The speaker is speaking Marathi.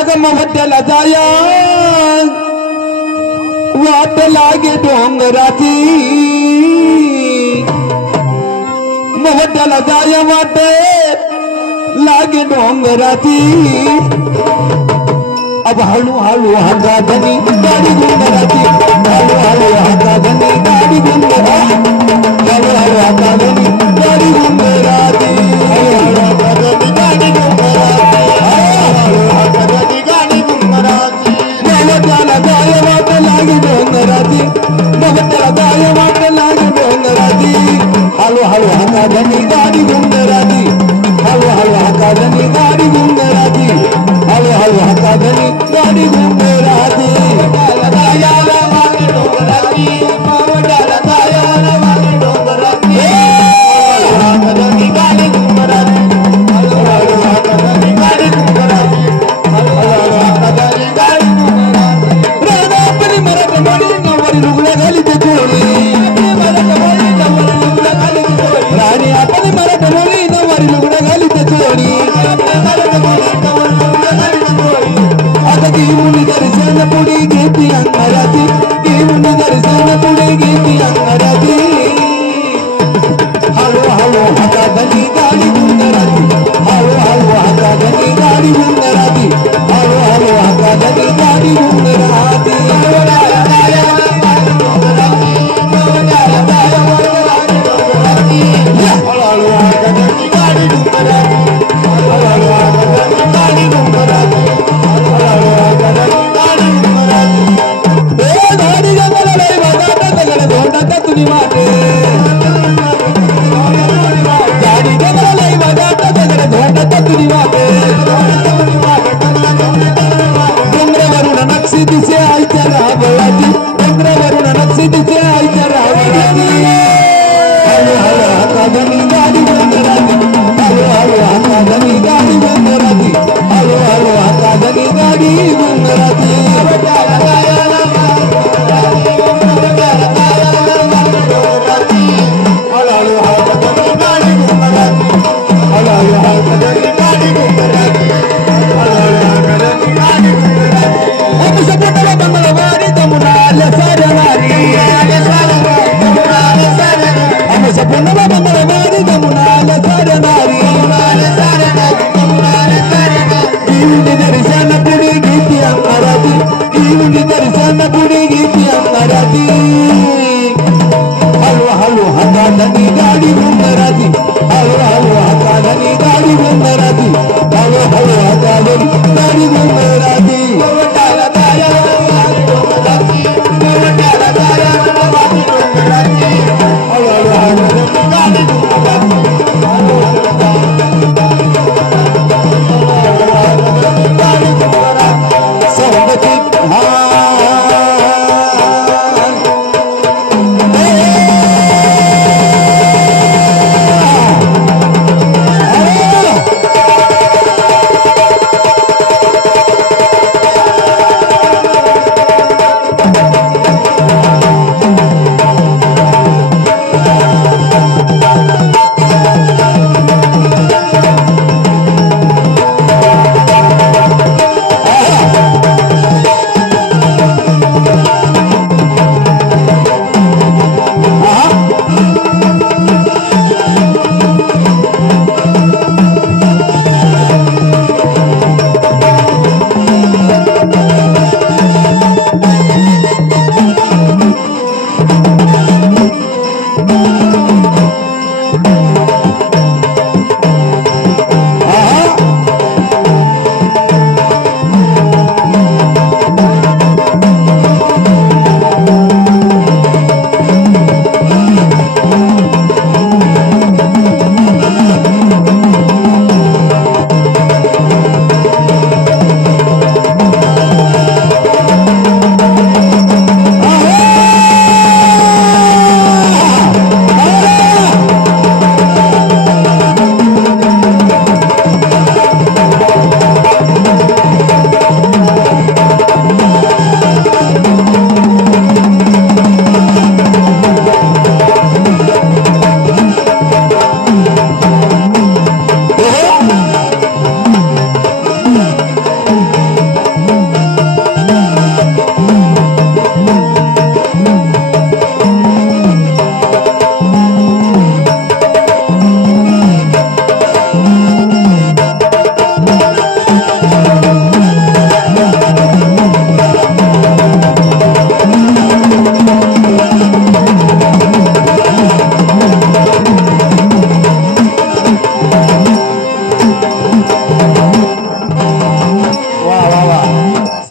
अगं मवड्याला जाया वाट लागे डोंगराची मवड्याला जाया वाट लागे डोंगराची अब हळू हळू हाका धनी गाडी डोंगराची हळू हळू हाका धनी गाडी डोंगराची हळू हळू हाका धनी गाडी डोंगराची हळू हळू हाका धनी गाडी डोंगराची हळू हाका धनी गाडी डोंगराची मवड्याला जाय वाट लागे डोंगराची मवड्याला जाय वाट लागे डोंगराची हळू हळू हाका धनी गाडी डोंगराची हळू हळू हाका धनी गाडी डोंगराची हळू हळू हाका धनी गाडी